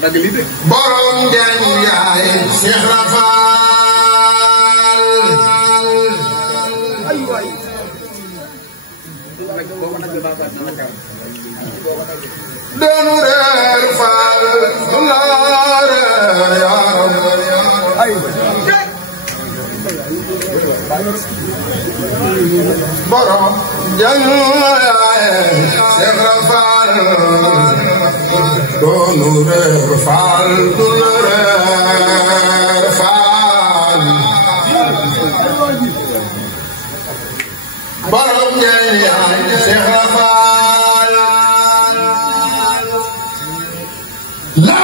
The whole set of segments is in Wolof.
borom Njaañ yaay Cheikh Rafal doonu reer Faal la reer yaram borom Njaañ yaay Cheikh Rafal doonu reer Faal doonu reer Faal borom Njaañ yaay Cheikh Rafal la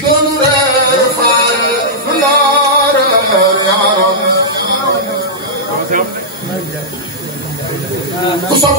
doonu reer Faal la reer yaram ku sopp